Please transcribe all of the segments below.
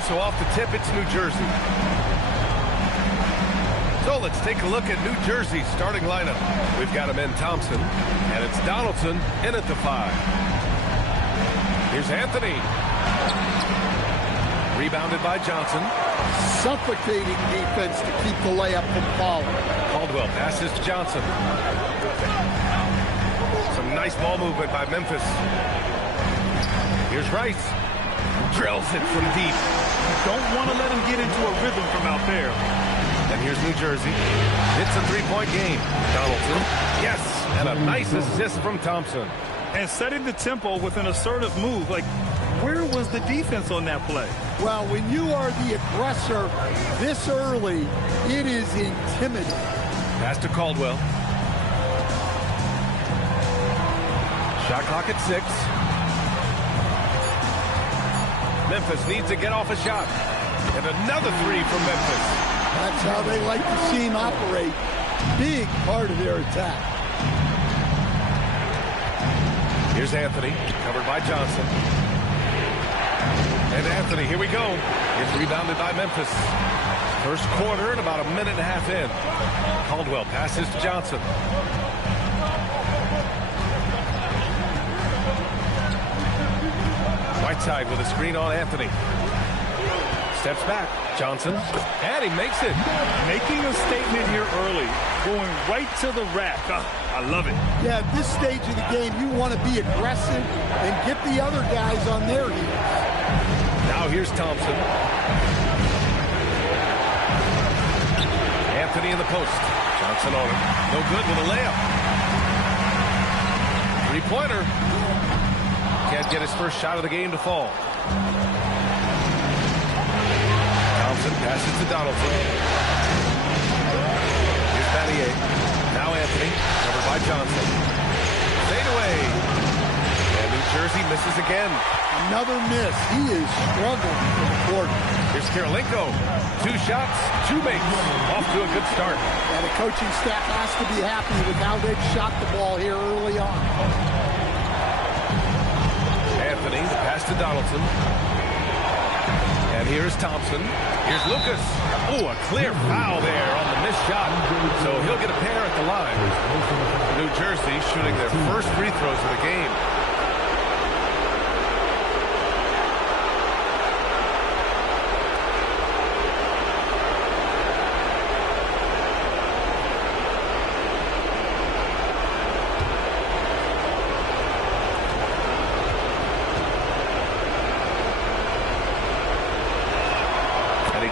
line, so off the tip, it's New Jersey. So let's take a look at New Jersey's starting lineup. We've got Amen Thompson, and it's Donaldson in at the 5. Here's Anthony. Rebounded by Johnson. Suffocating defense to keep the layup from falling. Caldwell passes to Johnson. Some nice ball movement by Memphis. Here's Rice. Drills it from deep. Don't want to let him get into a rhythm from out there. And here's New Jersey. It's a 3-point game. Donaldson. Yes, and a nice assist from Thompson. And setting the tempo with an assertive move. Like, where was the defense on that play? Well, when you are the aggressor this early, it is intimidating. Pass to Caldwell. Shot clock at 6. Memphis needs to get off a shot. And another 3 from Memphis. That's how they like to see him operate. Big part of their attack. Here's Anthony, covered by Johnson. And Anthony, here we go. It's rebounded by Memphis. First quarter and about a minute and a half in. Caldwell passes to Johnson. Whiteside with a screen on Anthony. Steps back. Johnson. And he makes it. Making a statement here early. Going right to the rack. I love it. Yeah, at this stage of the game, you want to be aggressive and get the other guys on their heels. Now here's Thompson. Anthony in the post. Johnson on him. No good with a layup. Three-pointer. Can't get his first shot of the game to fall. Thompson passes to Donaldson. Here's Battier. Now Anthony, covered by Johnson. Fade away. And New Jersey misses again. Another miss. He is struggling for the quarter. Here's Karolinko. 2 shots, 2 makes. Off to a good start. Yeah, the coaching staff has to be happy with how they've shot the ball here early on. Anthony, the pass to Donaldson. And here's Thompson. Here's Lucas. Oh, a clear foul there on the missed shot. So he'll get a pair at the line. New Jersey shooting their first free throws of the game.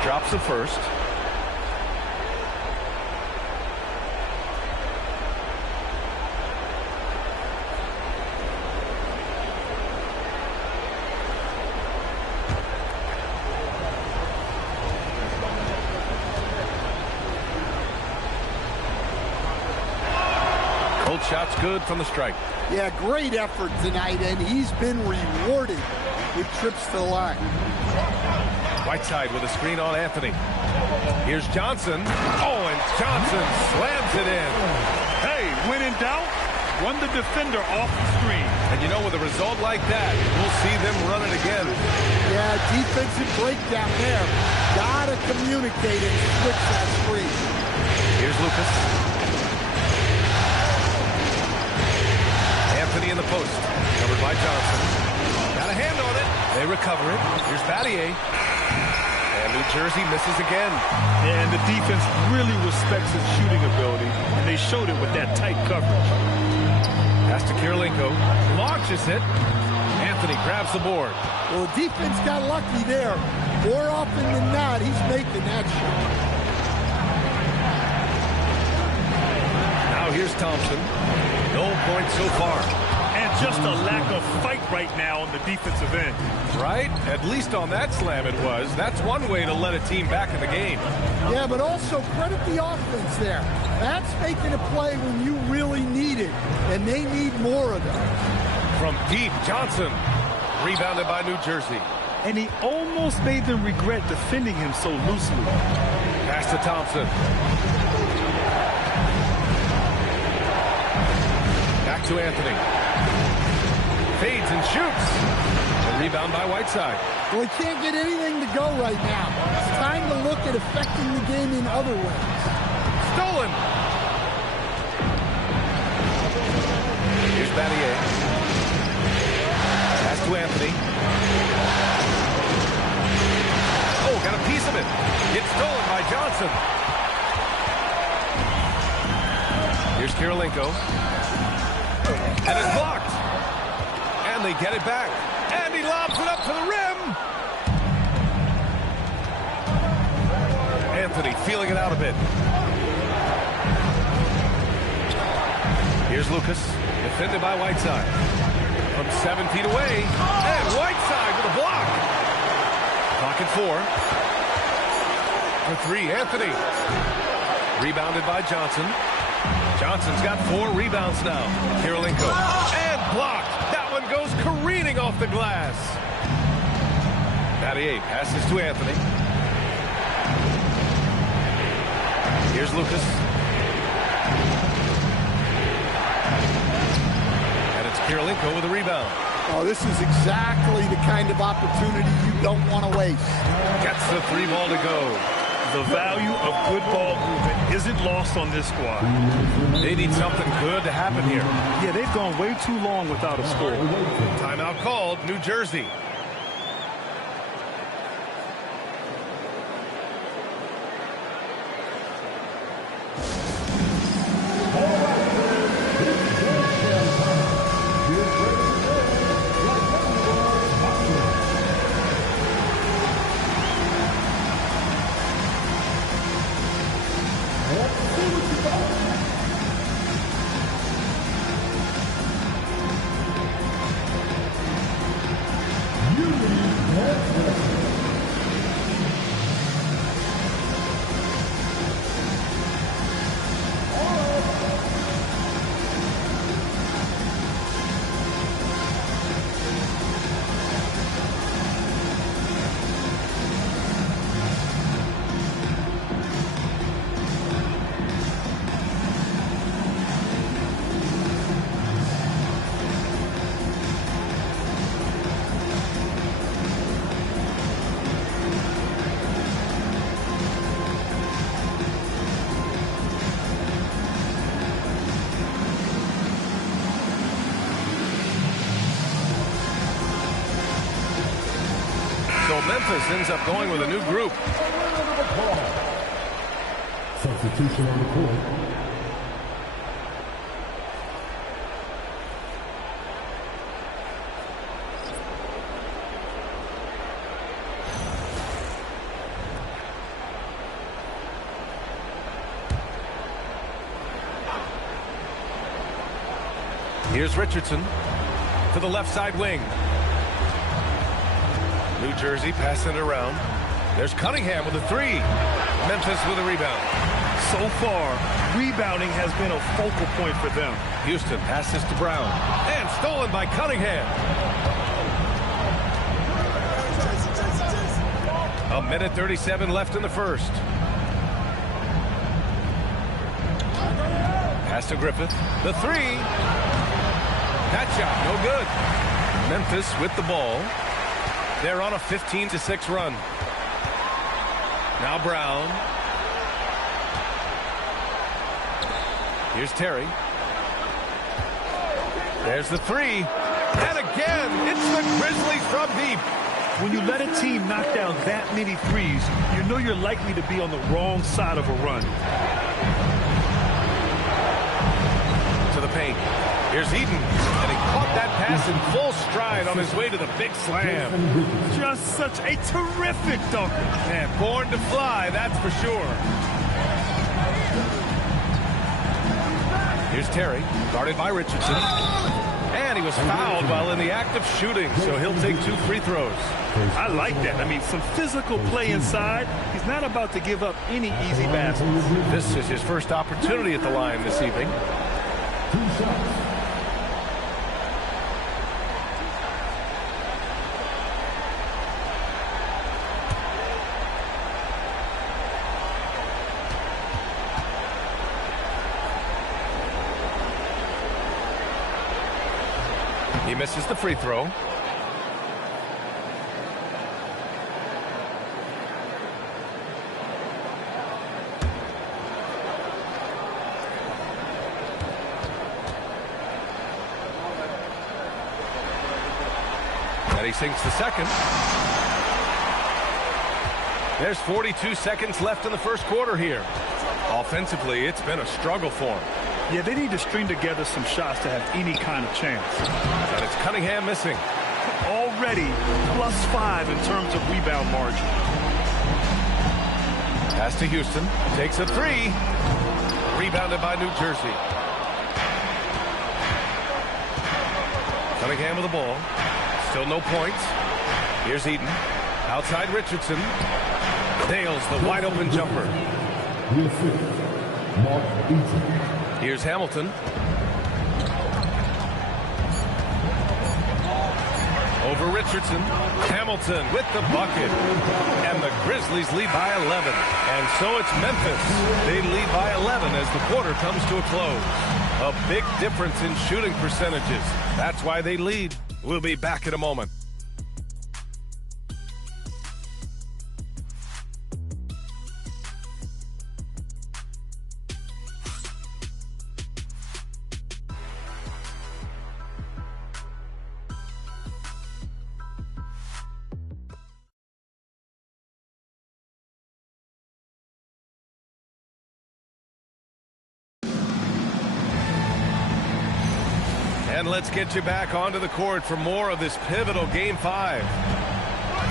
Drops the first. Cold shot's good from the strike. Yeah, great effort tonight, and he's been rewarded with trips to the line. Whiteside with a screen on Anthony. Here's Johnson. Oh, and Johnson slams it in. Hey, when in doubt, run the defender off the screen. And you know, with a result like that, we'll see them run it again. Yeah, defensive breakdown there. Gotta communicate and switch that screen. Here's Lucas. Anthony in the post. Covered by Johnson. Got a hand on it. They recover it. Here's Battier. And New Jersey misses again. Yeah, and the defense really respects his shooting ability, and they showed it with that tight coverage. Pass to Karolinko. Launches it. Anthony grabs the board. Well, the defense got lucky there. More often than not, he's making that shot. Now here's Thompson. No points so far. And just a lack of fight right now on the defensive end. Right? At least on that slam it was. That's one way to let a team back in the game. Yeah, but also credit the offense there. That's making a play when you really need it, and they need more of them. From deep, Johnson. Rebounded by New Jersey. And he almost made them regret defending him so loosely. Pass to Thompson. Back to Anthony. Fades and shoots. And Rebound by Whiteside. Well, he can't get anything to go right now. It's time to look at affecting the game in other ways. Stolen. Here's Battier. Pass to Anthony. Oh, got a piece of it. It's stolen by Johnson. Here's Kirilenko. And it's blocked. And they get it back. And he lobs it up to the rim. Anthony feeling it out a bit. Here's Lucas. Defended by Whiteside. From 7 feet away. And Whiteside with a block. Clock at 4. For 3, Anthony. Rebounded by Johnson. Johnson's got 4 rebounds now. Kirilenko. And blocked. That one goes careening off the glass. Battier passes to Anthony. Here's Lucas. And it's Kirilenko with a rebound. Oh, this is exactly the kind of opportunity you don't want to waste. Gets the 3 ball to go. The value of good ball movement isn't lost on this squad. They need something good to happen here. Yeah, they've gone way too long without a score. Timeout called, New Jersey. So Memphis ends up going with a new group. Substitution on the court. Here's Richardson to the left side wing. New Jersey passing it around. There's Cunningham with a 3. Memphis with a rebound. So far, rebounding has been a focal point for them. Houston passes to Brown. And stolen by Cunningham. A minute 37 left in the first. Pass to Griffith. The 3. That shot, no good. Memphis with the ball. They're on a 15-6 run. Now Brown. Here's Terry. There's the 3. And again, it's the Grizzlies from deep. When you let a team knock down that many threes, you know you're likely to be on the wrong side of a run. To the paint. Here's Eden, and he caught that pass in full stride on his way to the big slam. Just such a terrific dunker. And born to fly, that's for sure. Here's Terry, guarded by Richardson. And he was fouled while in the act of shooting, so he'll take 2 free throws. I like that. I mean, some physical play inside. He's not about to give up any easy baskets. This is his first opportunity at the line this evening. 2 shots. He misses the free throw. They sinks the second. There's 42 seconds left in the first quarter here. Offensively, it's been a struggle for them. Yeah, they need to string together some shots to have any kind of chance. And it's Cunningham missing. Already +5 in terms of rebound margin. Pass to Houston. Takes a three. Rebounded by New Jersey. Cunningham with the ball. Still no points. Here's Eaton. Outside Richardson. Nails the wide open jumper. Here's Hamilton. Over Richardson. Hamilton with the bucket. And the Grizzlies lead by 11. And so it's Memphis. They lead by 11 as the quarter comes to a close. A big difference in shooting percentages. That's why they lead. We'll be back in a moment. And let's get you back onto the court for more of this pivotal Game 5.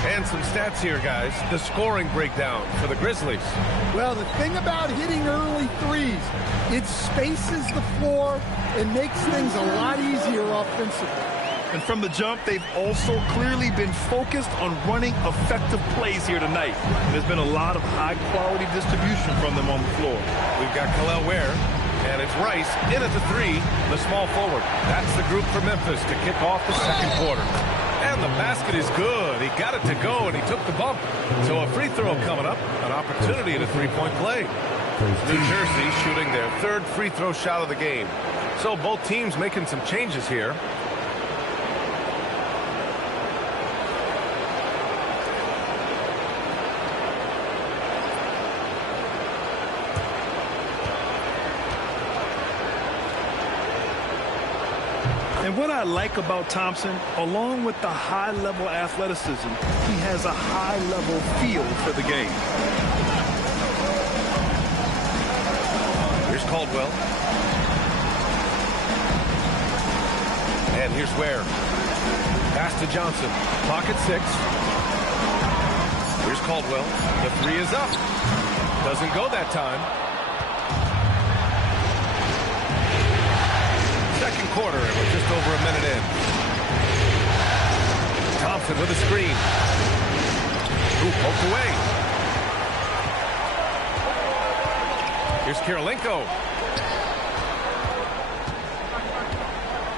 And some stats here, guys. The scoring breakdown for the Grizzlies. Well, the thing about hitting early threes, it spaces the floor and makes things a lot easier offensively. And from the jump, they've also clearly been focused on running effective plays here tonight. There's been a lot of high-quality distribution from them on the floor. We've got Khalil Ware. And it's Rice in at the three, the small forward. That's the group for Memphis to kick off the second quarter. And the basket is good. He got it to go, and he took the bump. So a free throw coming up, an opportunity at a three-point play. New Jersey shooting their third free throw shot of the game. So both teams making some changes here. And what I like about Thompson, along with the high-level athleticism, he has a high-level feel for the game. Here's Caldwell. And here's Ware. Pass to Johnson. Pocket 6. Here's Caldwell. The three is up. Doesn't go that time. Second quarter, and we're just over a minute in. Thompson with a screen. Ooh, poked away. Here's Kirilenko.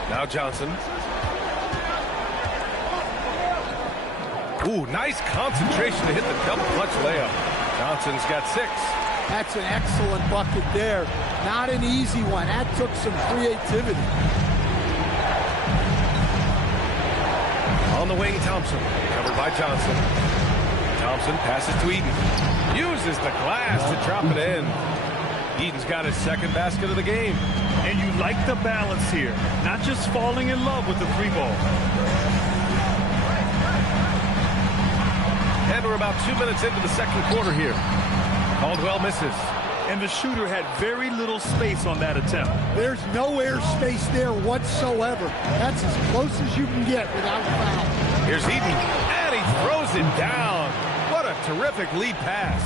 Now Johnson. Ooh, nice concentration to hit the double clutch layup. Johnson's got 6. That's an excellent bucket there. Not an easy one. That took some creativity. On the wing, Thompson. Covered by Johnson. Thompson passes to Eaton. Uses the glass to drop it in. Eaton's got his second basket of the game. And you like the balance here. Not just falling in love with the three ball. And we're about 2 minutes into the second quarter here. Caldwell misses. And the shooter had very little space on that attempt. There's no air space there whatsoever. That's as close as you can get without a foul. Here's Eaton, and he throws it down. What a terrific lead pass.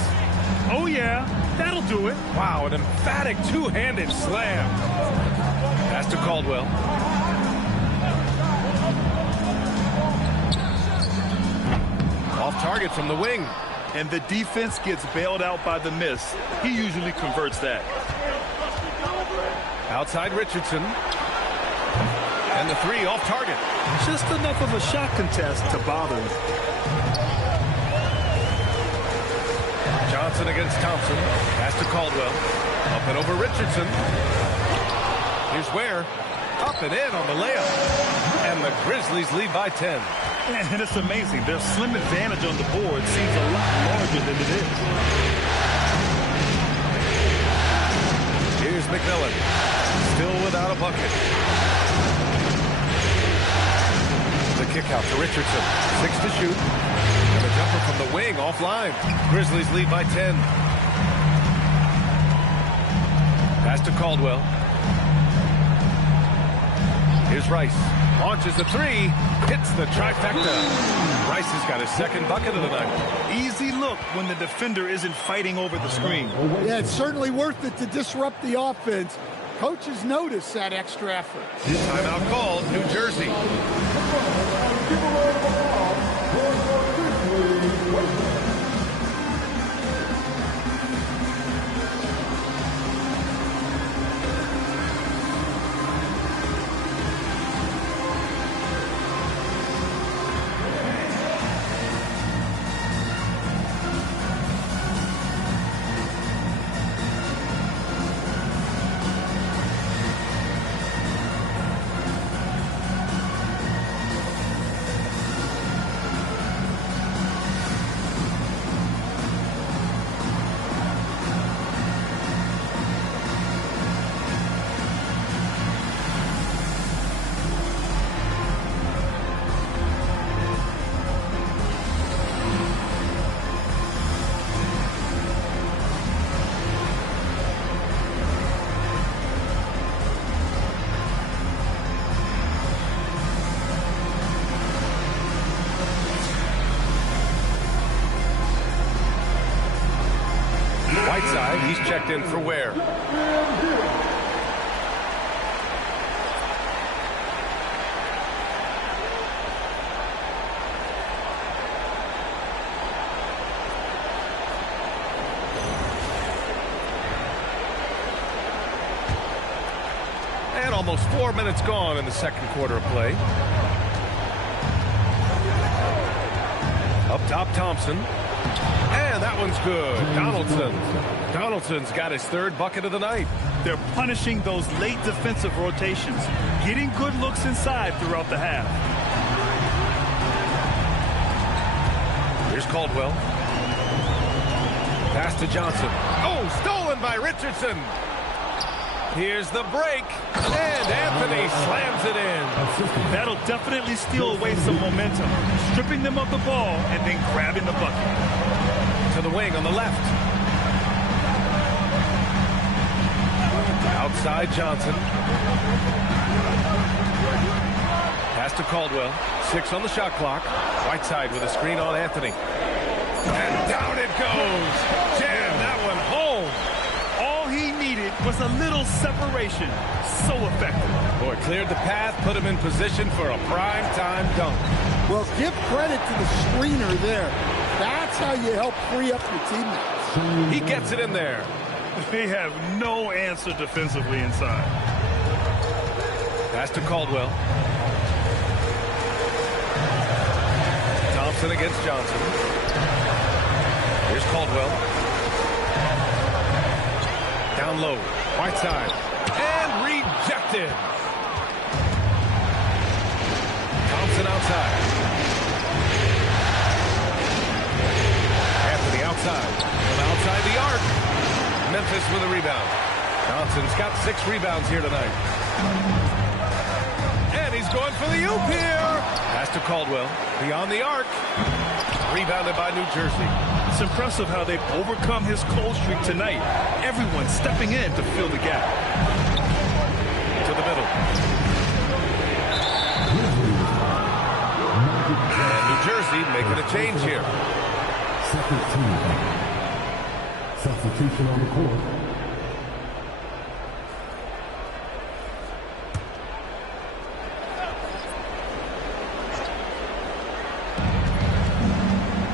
Oh, yeah, that'll do it. Wow, an emphatic two-handed slam. Pass to Caldwell. Off target from the wing. And the defense gets bailed out by the miss. He usually converts that. Outside Richardson. And the three off target. Just enough of a shot contest to bother him. Johnson against Thompson. Pass to Caldwell. Up and over Richardson. Here's Ware. Up and in on the layup. And the Grizzlies lead by 10. And it's amazing. Their slim advantage on the board seems a lot larger than it is. Here's McMillan. Still without a bucket. The kick out to Richardson. 6 to shoot. And a jumper from the wing offline. Grizzlies lead by 10. Pass to Caldwell. Here's Rice. Launches a 3. Hits the trifecta. Rice has got his second bucket of the night. Easy look when the defender isn't fighting over the screen. Yeah, it's certainly worth it to disrupt the offense. Coaches notice that extra effort. Timeout called, New Jersey. Whiteside, he's checked in for Ware. And almost 4 minutes gone in the second quarter of play. Up top, Thompson. And that one's good. Donaldson's got his third bucket of the night. They're punishing those late defensive rotations, getting good looks inside throughout the half. Here's Caldwell. Pass to Johnson. Oh, stolen by Richardson. Here's the break. And Anthony slams it in. That'll definitely steal away some momentum, stripping them of the ball and then grabbing the bucket. To the wing on the left. Outside Johnson. Pass to Caldwell. 6 on the shot clock. Whiteside with a screen on Anthony. And down it goes. Jam that one home. All he needed was a little separation. So effective. Boy, cleared the path, put him in position for a prime-time dunk. Well, give credit to the screener there. That's how you help free up your teammates. He gets it in there. They have no answer defensively inside. Pass to Caldwell. Thompson against Johnson. Here's Caldwell. Down low. Whiteside. And rejected. Thompson outside. Outside. From outside the arc. Memphis with a rebound. Johnson's got 6 rebounds here tonight. And he's going for the oop here. Pass to Caldwell. Beyond the arc. Rebounded by New Jersey. It's impressive how they've overcome his cold streak tonight. Everyone stepping in to fill the gap. To the middle. And New Jersey making a change here. Second team. Substitution on the court.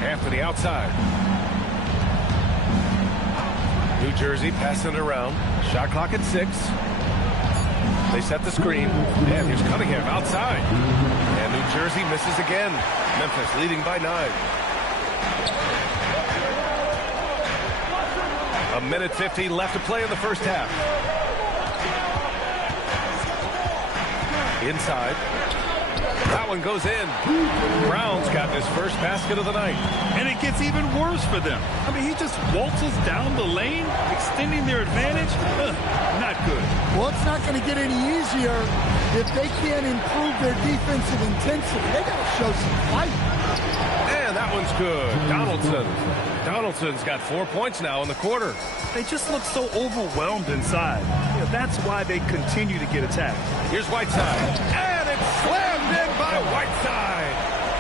Anthony outside. New Jersey passing it around. Shot clock at 6. They set the screen. And here's Cunningham outside. And New Jersey misses again. Memphis leading by 9. A minute 50 left to play in the first half. Inside. That one goes in. Brown's got his first basket of the night. And it gets even worse for them. I mean, he just waltzes down the lane, extending their advantage. Not good. Well, it's not going to get any easier if they can't improve their defensive intensity. They got to show some fight. And that one's good. Donaldson's got 4 points now in the quarter. They just look so overwhelmed inside. Yeah, that's why they continue to get attacked. Here's Whiteside. And it's slammed in by Whiteside.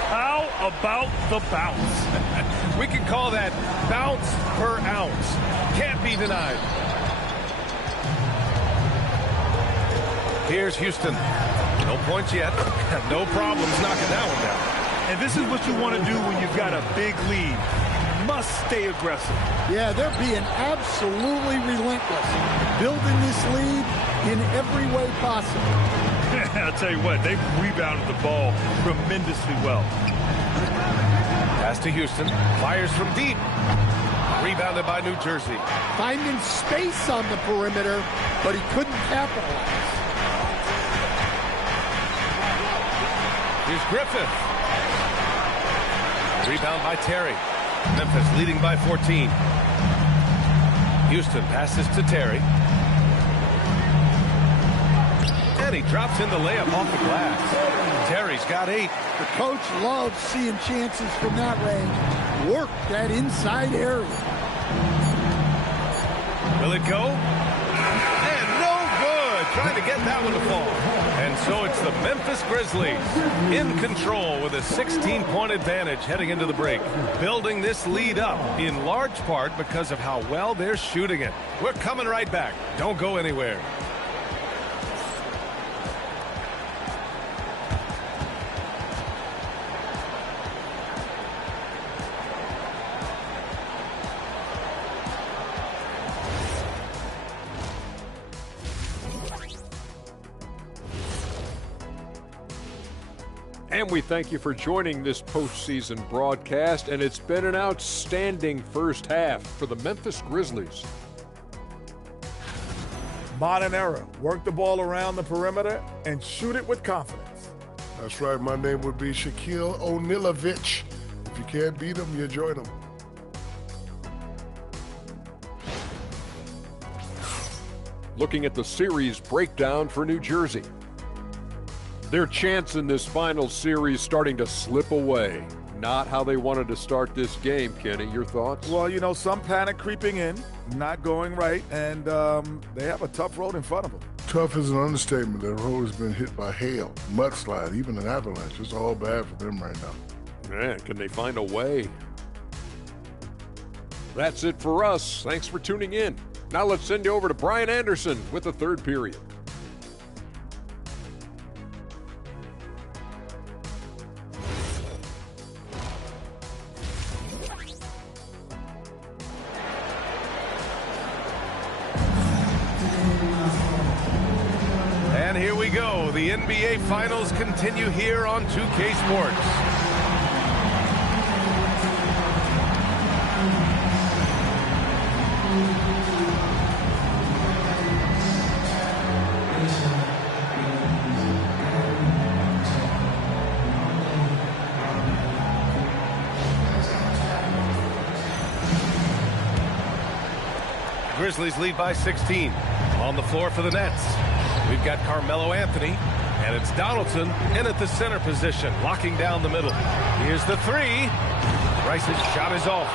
How about the bounce? We can call that bounce per ounce. Can't be denied. Here's Houston. No points yet. No problems knocking that one down. And this is what you want to do when you've got a big lead. Must stay aggressive. Yeah, they're being absolutely relentless, building this lead in every way possible. I'll tell you what, they've rebounded the ball tremendously well. Pass to Houston. Fires from deep. Rebounded by New Jersey. Finding space on the perimeter, but he couldn't capitalize. Here's Griffith. Rebound by Terry. Memphis leading by 14. Houston passes to Terry. And he drops in the layup off the glass. Terry's got 8. The coach loves seeing chances from that range. Work that inside area. Will it go? And no good. Trying to get that one to fall. And so it's the Memphis Grizzlies in control with a 16-point advantage heading into the break. Building this lead up in large part because of how well they're shooting it. We're coming right back. Don't go anywhere. And we thank you for joining this postseason broadcast, and it's been an outstanding first half for the Memphis Grizzlies. Modern era. Work the ball around the perimeter and shoot it with confidence. That's right. My name would be Shaquille O'Nealovich. If you can't beat him, you join him. Looking at the series breakdown for New Jersey. Their chance in this final series starting to slip away. Not how they wanted to start this game, Kenny. Your thoughts? Well, you know, some panic creeping in, not going right, and they have a tough road in front of them. Tough is an understatement. Their road has been hit by hail, mudslide, even an avalanche. It's all bad for them right now. Man, can they find a way? That's it for us. Thanks for tuning in. Now let's send you over to Brian Anderson with the third period. And here we go. The NBA Finals continue here on 2K Sports. Grizzlies lead by 16. On the floor for the Nets, we've got Carmelo Anthony, and it's Donaldson in at the center position, locking down the middle. Here's the three. Rice's shot is off.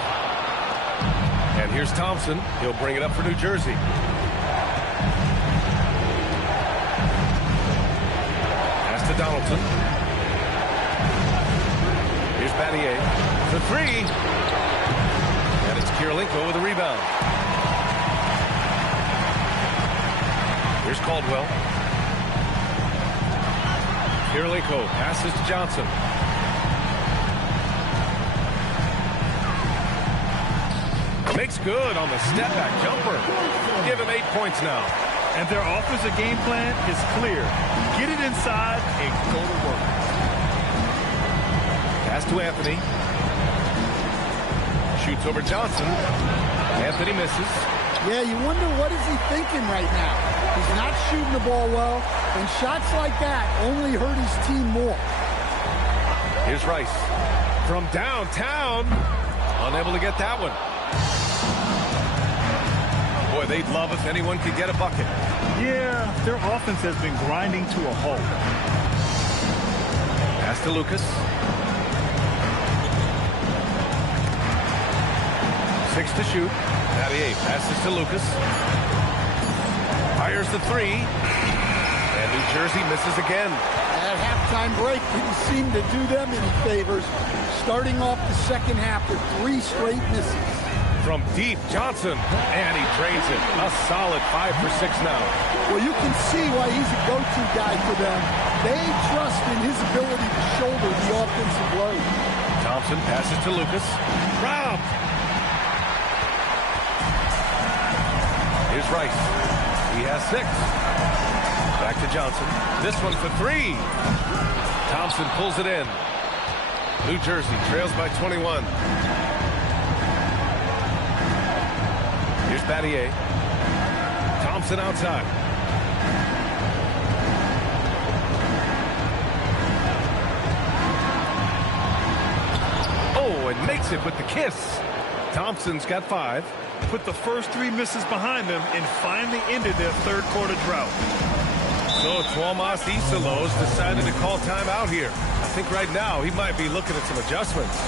And here's Thompson. He'll bring it up for New Jersey. Pass to Donaldson. Here's Battier. The three. And it's Kirilenko with a rebound. Here's Caldwell. Kirilenko passes to Johnson. Makes good on the step-back jumper. Give him 8 points now. And their offensive game plan is clear. Get it inside and go to work. Pass to Anthony. Shoots over Johnson. Anthony misses. Yeah, you wonder what is he thinking right now. He's not shooting the ball well, and shots like that only hurt his team more. Here's Rice. From downtown. Unable to get that one. Boy, they'd love if anyone could get a bucket. Yeah, their offense has been grinding to a halt. Pass to Lucas. 6 to shoot. Battier passes to Lucas. Fires the 3. And New Jersey misses again. That halftime break didn't seem to do them any favors. Starting off the second half with 3 straight misses. From deep, Johnson. And he drains it. A solid 5 for 6 now. Well, you can see why he's a go-to guy for them. They trust in his ability to shoulder the offensive load. Thompson passes to Lucas. Robbed. Here's Rice. He has 6. Back to Johnson. This one for 3. Thompson pulls it in. New Jersey trails by 21. Here's Battier. Thompson outside. Oh, and makes it with the kiss. Thompson's got 5. Put the first 3 misses behind them and finally ended their third quarter drought. So Tuomas Isalos decided to call timeout here. I think right now he might be looking at some adjustments.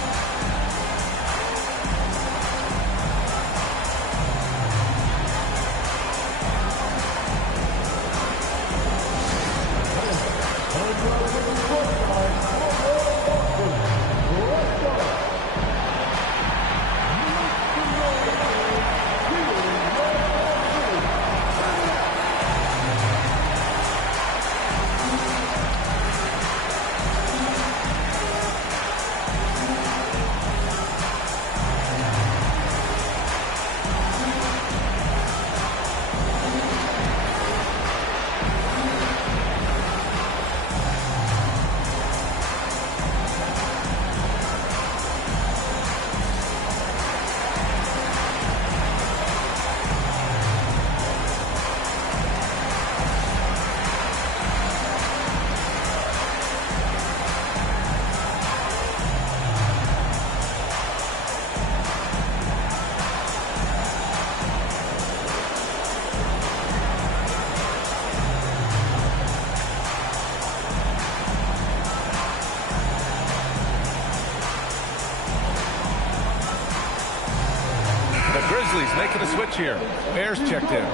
Grizzlies making a switch here. Bears checked in.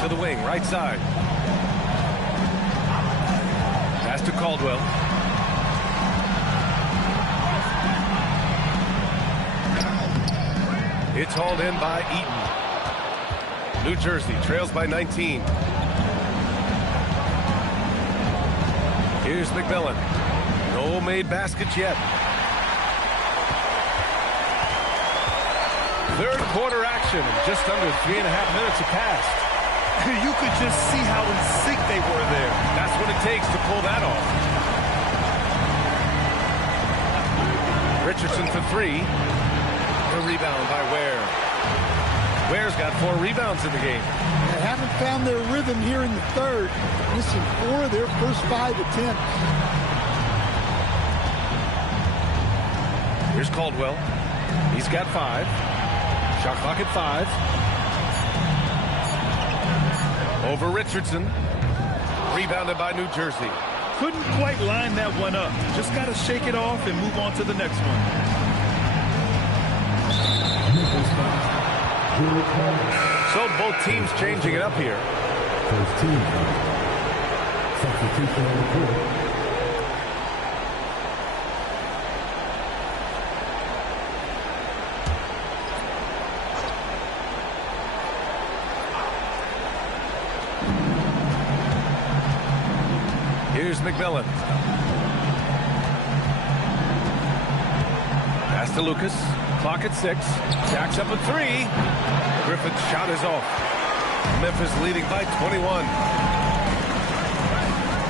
To the wing, right side. Pass to Caldwell. It's hauled in by Eaton. New Jersey trails by 19. Here's McMillan. No made baskets yet. Third quarter action. Just under 3.5 minutes have passed. You could just see how in sync they were there. That's what it takes to pull that off. Richardson for 3. The rebound by Ware. Ware's got 4 rebounds in the game. They haven't found their rhythm here in the third, missing 4 of their first 5 attempts. Here's Caldwell. He's got 5. Shot clock at 5. Over Richardson. Rebounded by New Jersey. Couldn't quite line that one up. Just got to shake it off and move on to the next one. So both teams changing it up here. First team. Substitution on the court. Here's McMillan. Pass to Lucas. Clock at 6. Jacks up a 3. Griffin's shot is off. Memphis leading by 21.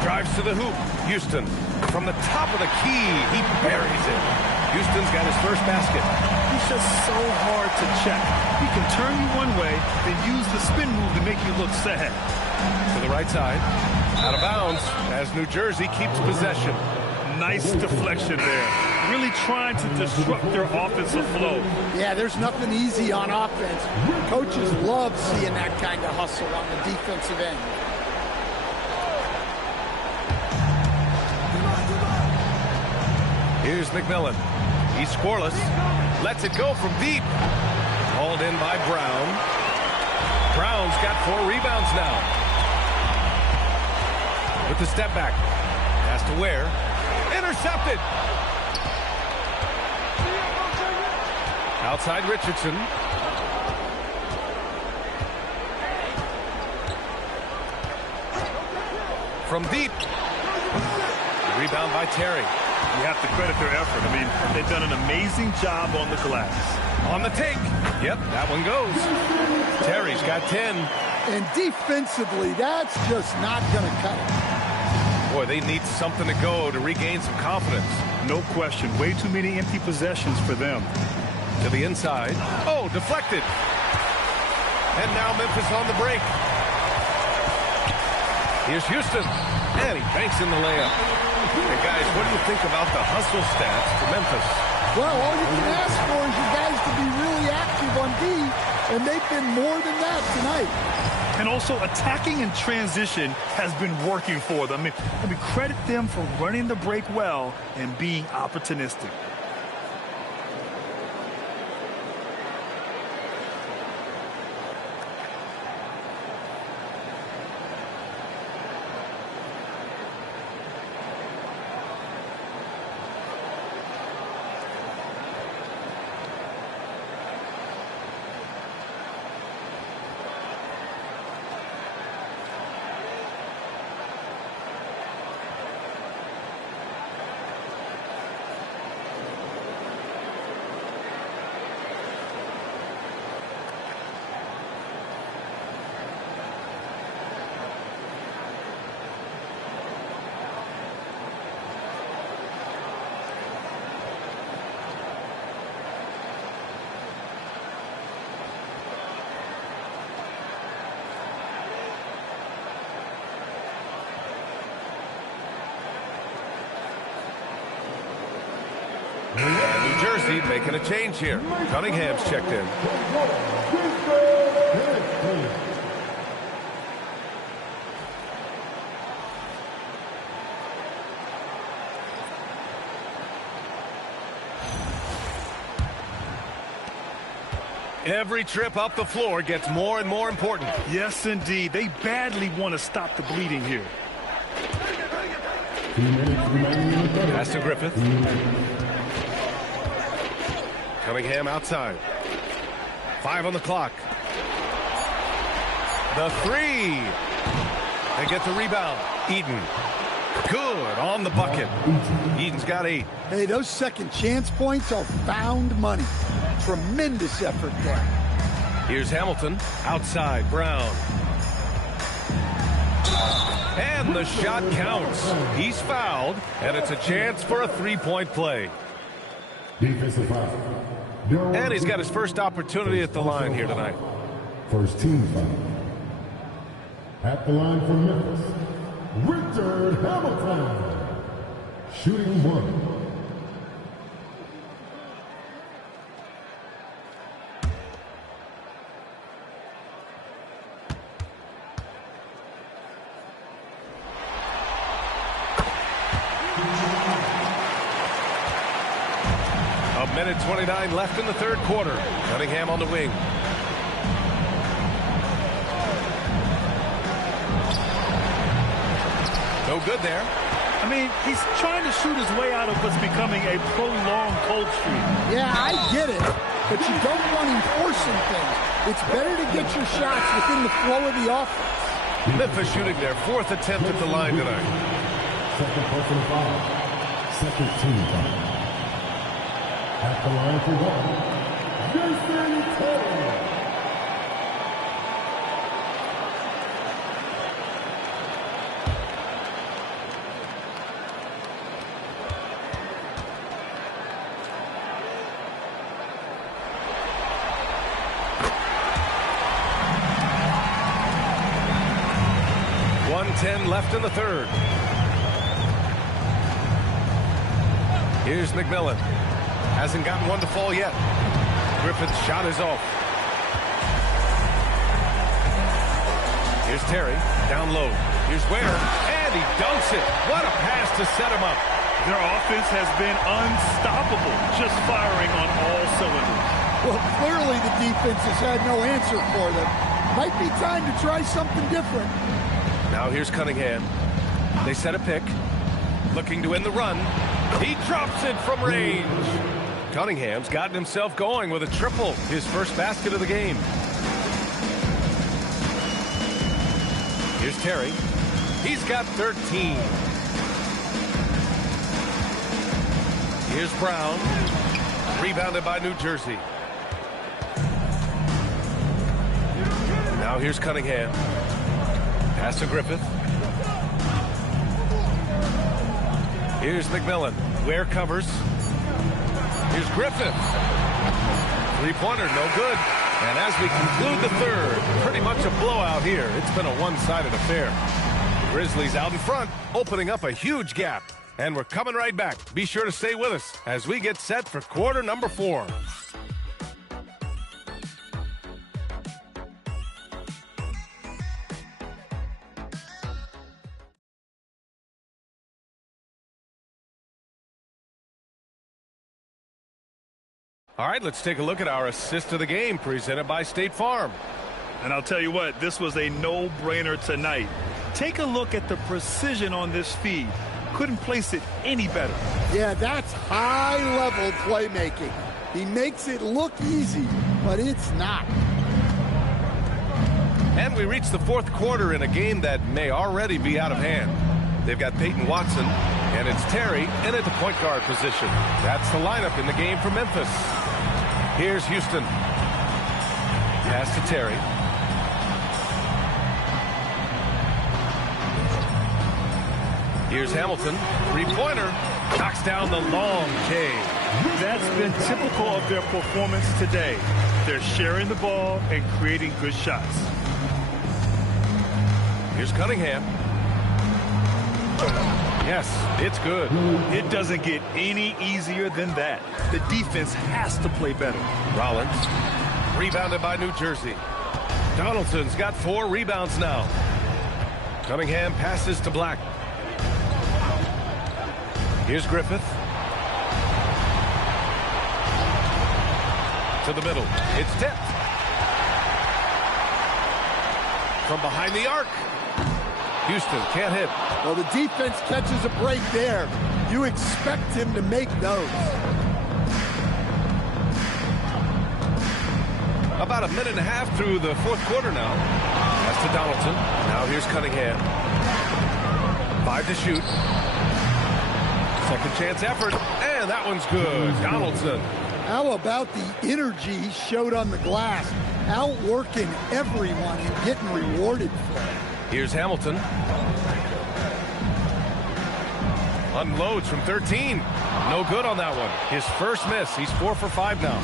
Drives to the hoop. Houston from the top of the key. He buries it. Houston's got his first basket. He's just so hard to check. He can turn you one way, then use the spin move to make you look sad. To the right side. Out of bounds as New Jersey keeps possession. Nice deflection there. Really trying to disrupt their offensive flow. Yeah, there's nothing easy on offense. Coaches love seeing that kind of hustle on the defensive end. Here's McMillan. He's scoreless. Lets it go from deep. Hauled in by Brown. Brown's got 4 rebounds now. With the step back. Pass to Ware. Intercepted. Outside Richardson. From deep. Rebound by Terry. You have to credit their effort. I mean, they've done an amazing job on the glass. On the take. Yep, that one goes. Terry's got 10. And defensively, that's just not going to cut it. Boy, they need something to go to regain some confidence. No question. Way too many empty possessions for them. To the inside. Oh, deflected. And now Memphis on the break. Here's Houston. And he banks in the layup. Hey, guys, what do you think about the hustle stats for Memphis? Well, all you can ask for is you guys to be really active on D, and they've been more than that tonight. And also, attacking in transition has been working for them. I mean, credit them for running the break well and being opportunistic. And New Jersey making a change here. Cunningham's checked in. Every trip up the floor gets more and more important. Yes, indeed. They badly want to stop the bleeding here. Pass to Griffith. Cunningham outside. 5 on the clock. The 3. They get the rebound. Eden. Good on the bucket. Eden's got 8. Hey, those second chance points are found money. Tremendous effort there. Here's Hamilton. Outside, Brown. And the shot counts. He's fouled, and it's a chance for a three-point play. Defensive foul. And he's got his first opportunity at the line here tonight. First team foul. At the line for Memphis, Richard Hamilton. Shooting 1. A minute 29 left in the third quarter. Cunningham on the wing. No good there. I mean, he's trying to shoot his way out of what's becoming a prolonged cold streak. Yeah, I get it, but you don't want him forcing things. It's better to get your shots within the flow of the offense. Memphis shooting their 4th attempt at the line tonight. Second personal foul. Second team foul. At the line for 1, Jason Taylor. 1:10 left in the third. Here's McMillan. Hasn't gotten one to fall yet. Griffith's shot is off. Here's Terry, down low. Here's Ware, and he dunks it. What a pass to set him up. Their offense has been unstoppable, just firing on all cylinders. Well, clearly the defense has had no answer for them. Might be time to try something different. Now here's Cunningham. They set a pick. Looking to end the run. He drops it from range. Cunningham's gotten himself going with a triple, his first basket of the game. Here's Terry. He's got 13. Here's Brown. Rebounded by New Jersey. Now here's Cunningham. Pass to Griffith. Here's McMillan. Ware covers. Here's Griffith. Three-pointer, no good. And as we conclude the third, pretty much a blowout here. It's been a one-sided affair. The Grizzlies out in front, opening up a huge gap. And we're coming right back. Be sure to stay with us as we get set for quarter number 4. All right, let's take a look at our assist of the game presented by State Farm. And I'll tell you what, this was a no-brainer tonight. Take a look at the precision on this feed. Couldn't place it any better. Yeah, that's high-level playmaking. He makes it look easy, but it's not. And we reach the fourth quarter in a game that may already be out of hand. They've got Peyton Watson, and it's Terry in at the point guard position. That's the lineup in the game for Memphis. Here's Houston. Pass to Terry. Here's Hamilton. Three-pointer. Knocks down the long K. That's been typical of their performance today. They're sharing the ball and creating good shots. Here's Cunningham. Yes, it's good. It doesn't get any easier than that. The defense has to play better. Rollins. Rebounded by New Jersey. Donaldson's got 4 rebounds now. Cunningham passes to Black. Here's Griffith. To the middle. It's tipped. From behind the arc. Houston can't hit. Well, the defense catches a break there. You expect him to make those. About a minute and a half through the fourth quarter now. That's to Donaldson. Now here's Cunningham. 5 to shoot. Second chance effort. And that one's good. Donaldson. How about the energy he showed on the glass? Outworking everyone and getting rewarded for it. Here's Hamilton. Unloads from 13. No good on that one. His first miss. He's 4 for 5 now.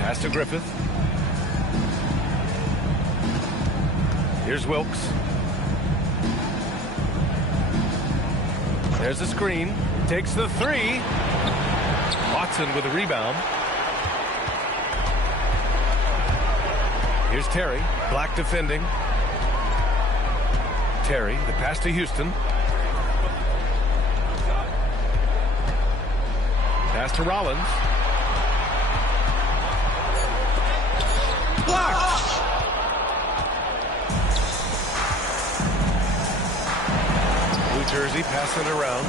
Pass to Griffith. Here's Wilkes. There's the screen. Takes the 3. Watson with a rebound. Here's Terry. Black defending. Terry, the pass to Houston. Pass to Rollins. Blocked! New Jersey passing it around.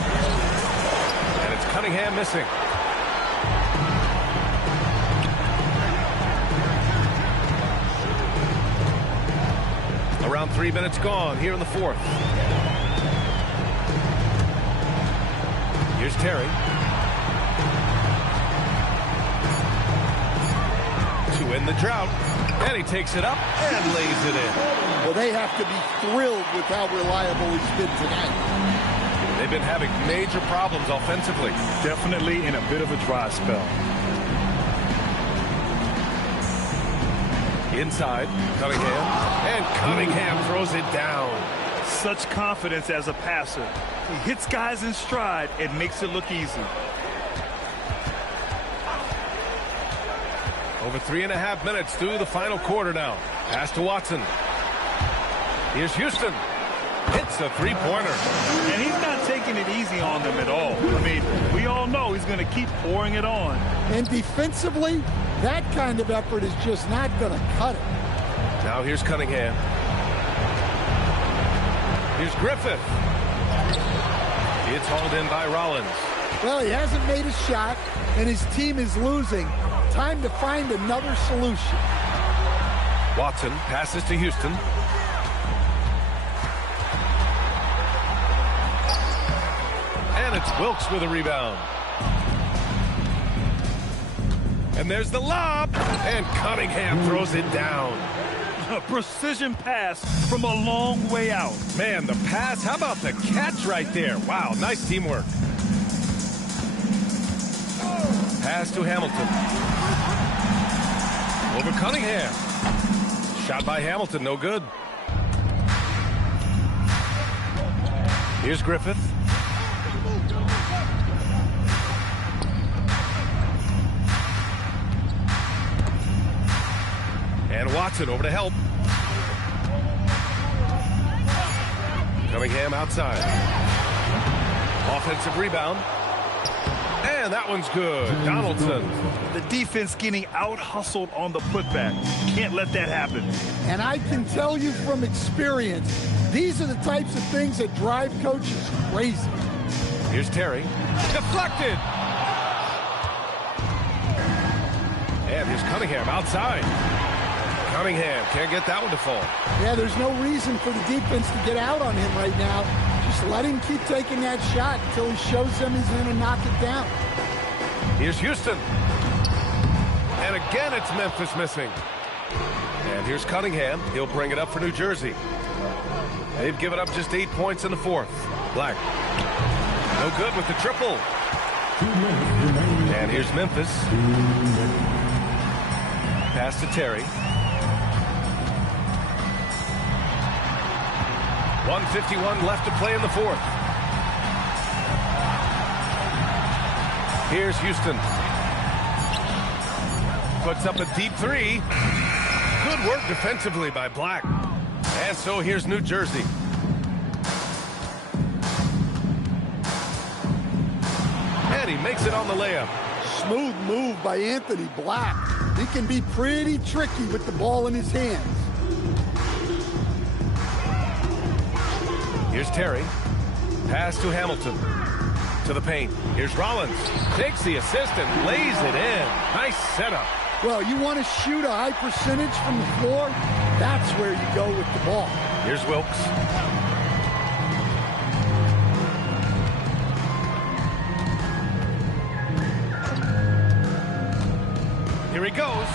And it's Cunningham missing. Around 3 minutes gone here in the fourth. Here's Terry. To end the drought. And he takes it up and lays it in. Well, they have to be thrilled with how reliable he's been tonight. They've been having major problems offensively. Definitely in a bit of a dry spell. Inside, Cunningham. And Cunningham throws it down. Such confidence as a passer. He hits guys in stride and makes it look easy. Over 3.5 minutes through the final quarter now. Pass to Watson. Here's Houston. Hits a three-pointer. And he's not taking it easy on them at all. I mean, we all know he's going to keep pouring it on. And defensively, that kind of effort is just not going to cut it. Now here's Cunningham. Here's Griffith. It's hauled in by Rollins. Well, he hasn't made a shot, and his team is losing. Time to find another solution. Watson passes to Houston. And it's Wilkes with a rebound. And there's the lob. And Cunningham throws it down. A precision pass from a long way out. Man, the pass. How about the catch right there? Wow, nice teamwork. Pass to Hamilton. Over Cunningham. Shot by Hamilton, no good. Here's Griffith. And Watson over to help. Cunningham outside. Offensive rebound. And that one's good. Donaldson. The defense getting out-hustled on the putback. Can't let that happen. And I can tell you from experience, these are the types of things that drive coaches crazy. Here's Terry. Deflected. And here's Cunningham outside. Cunningham can't get that one to fall. Yeah, there's no reason for the defense to get out on him right now. Just let him keep taking that shot until he shows them he's going to knock it down. Here's Houston. And again, it's Memphis missing. And here's Cunningham. He'll bring it up for New Jersey. They've given up just 8 points in the fourth. Black. No good with the triple. And here's Memphis. Pass to Terry. 1:51 left to play in the fourth. Here's Houston. Puts up a deep three. Good work defensively by Black. And so here's New Jersey. And he makes it on the layup. Smooth move by Anthony Black. He can be pretty tricky with the ball in his hands. Here's Terry. Pass to Hamilton. To the paint. Here's Rollins. Takes the assist and lays it in. Nice setup. Well, you want to shoot a high percentage from the floor? That's where you go with the ball. Here's Wilkes. Here he goes.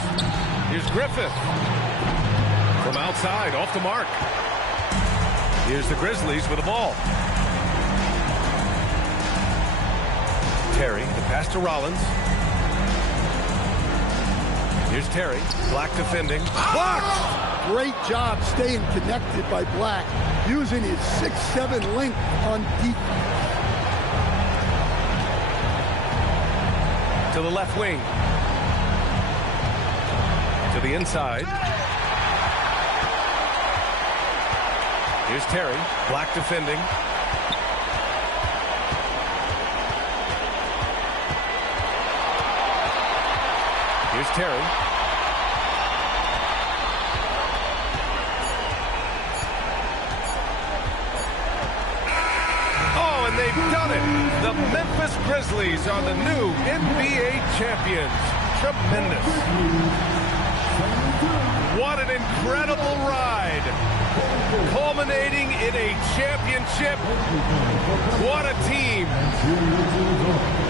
Here's Griffith. From outside, off the mark. Here's the Grizzlies with the ball. Terry, the pass to Rollins. Here's Terry. Black defending. Blocked! Great job staying connected by Black, using his 6'7" length on defense. To the left wing. To the inside. Here's Terry. Black defending. Here's Terry. Oh, and they've done it. The Memphis Grizzlies are the new NBA champions. Tremendous. What an incredible ride. Culminating in a championship. What a team.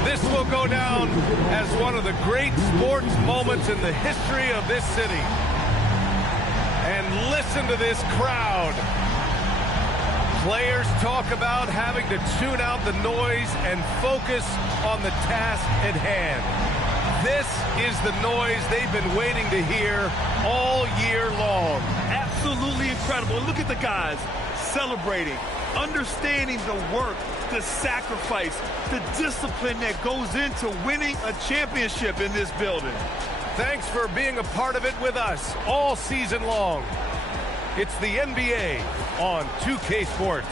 This will go down as one of the great sports moments in the history of this city. And listen to this crowd. Players talk about having to tune out the noise and focus on the task at hand. This is the noise they've been waiting to hear all year long. Absolutely incredible. Look at the guys celebrating, understanding the work, the sacrifice, the discipline that goes into winning a championship in this building. Thanks for being a part of it with us all season long. It's the NBA on 2K Sports.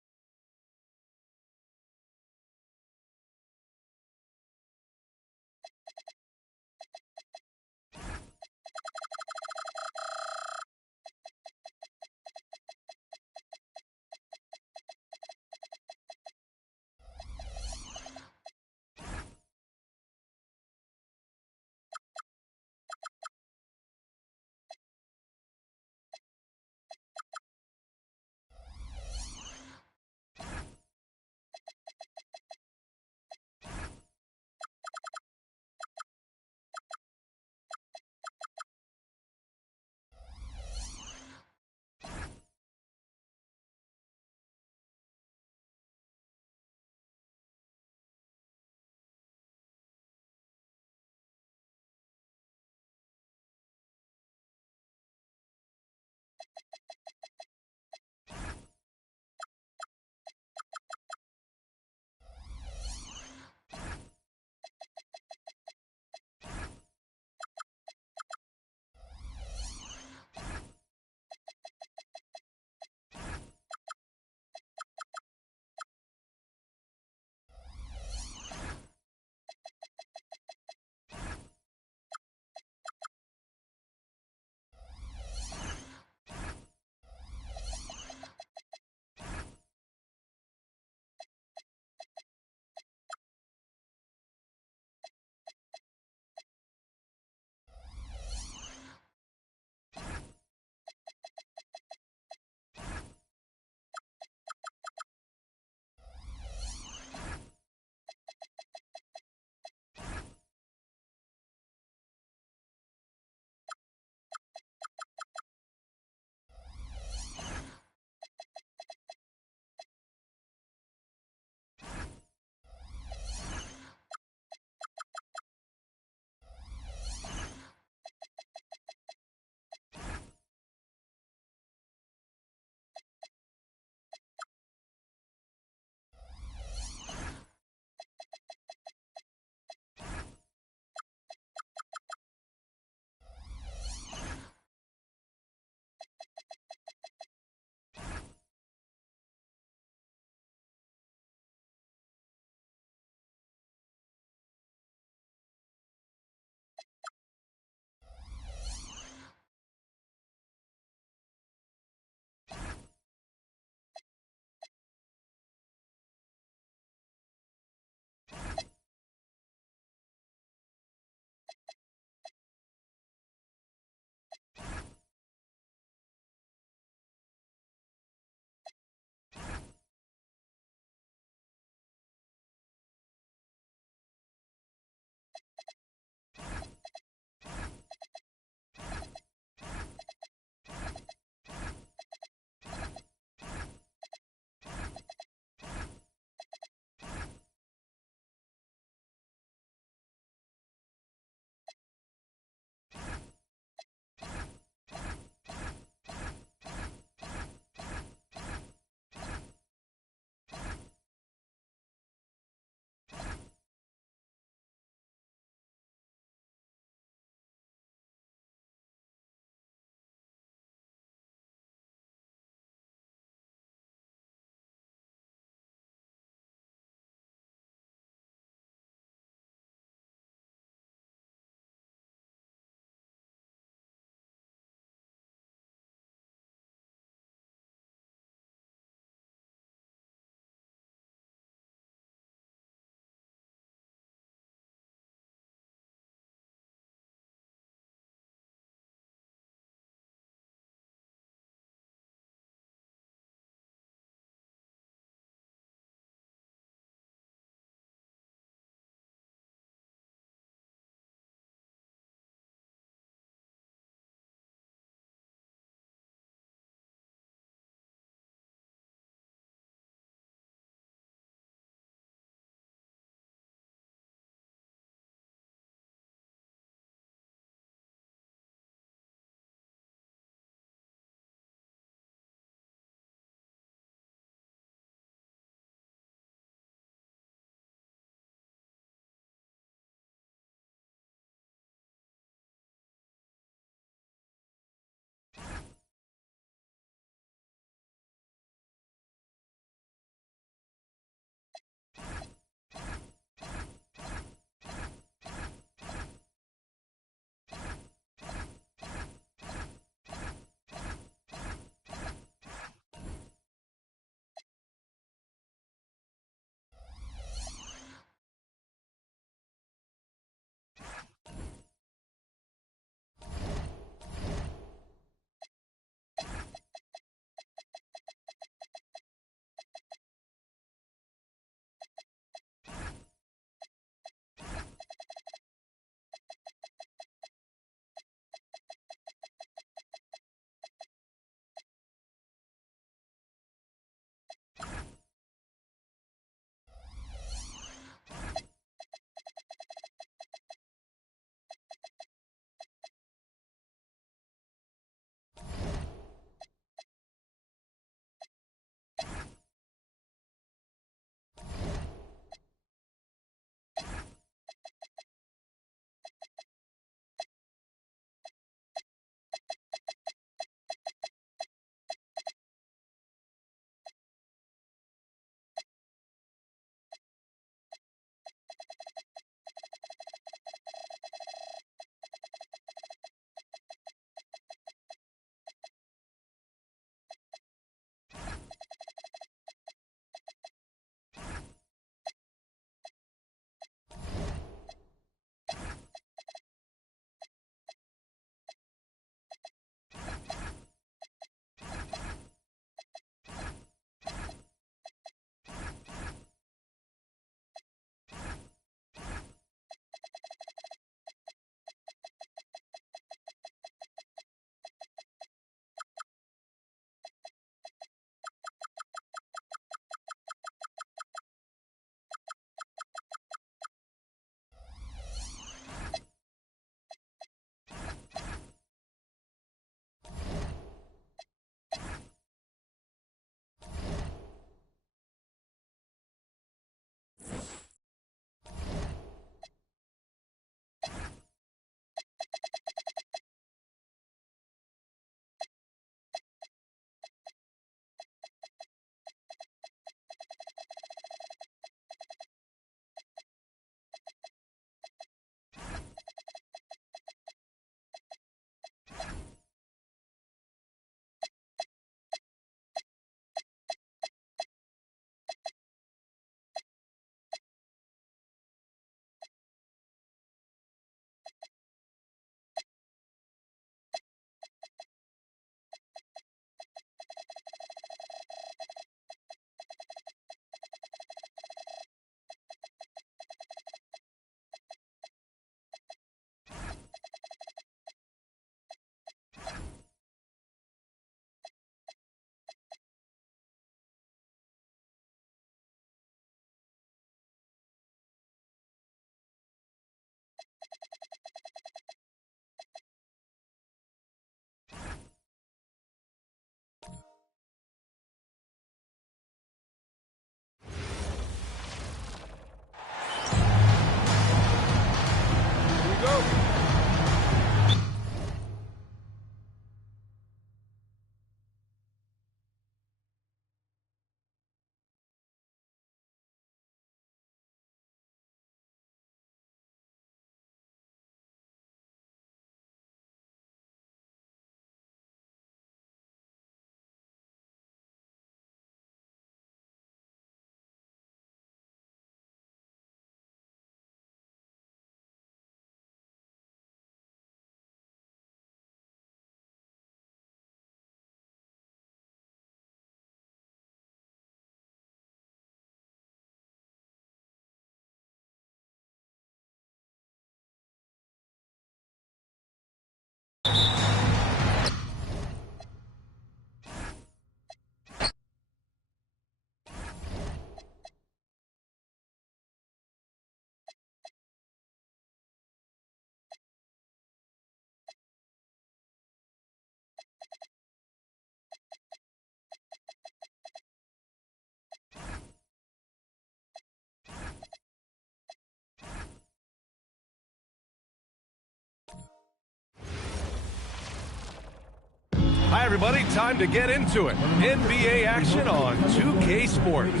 Hi, everybody. Time to get into it. NBA action on 2K Sports.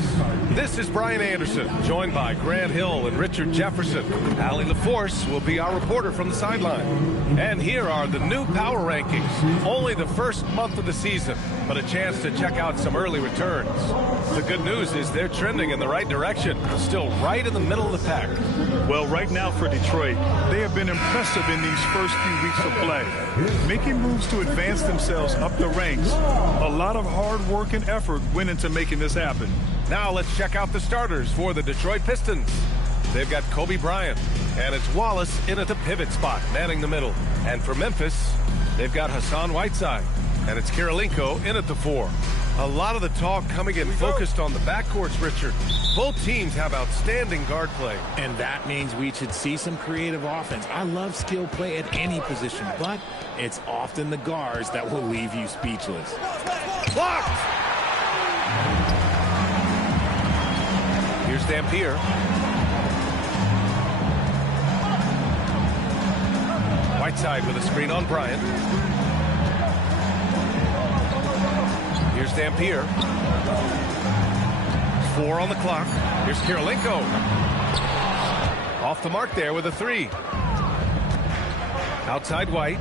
This is Brian Anderson, joined by Grant Hill and Richard Jefferson. Allie LaForce will be our reporter from the sideline. And here are the new power rankings. Only the first month of the season, but a chance to check out some early returns. The good news is they're trending in the right direction, still right in the middle of the pack. Well, right now for Detroit, they have been impressive in these first few weeks of play, making moves to advance themselves up the ranks. A lot of hard work and effort went into making this happen. Now let's check out the starters for the Detroit Pistons. They've got Kobe Bryant, and it's Wallace in at the pivot spot, manning the middle. And for Memphis, they've got Hassan Whiteside, and it's Kirilenko in at the 4. A lot of the talk coming in focused on the backcourts, Richard. Both teams have outstanding guard play. And that means we should see some creative offense. I love skill play at any position, but it's often the guards that will leave you speechless. Blocked! Here's Dampier. Whiteside with a screen on Bryant. Here's Dampier. 4 on the clock. Here's Kirilenko. Off the mark there with a 3. Outside White.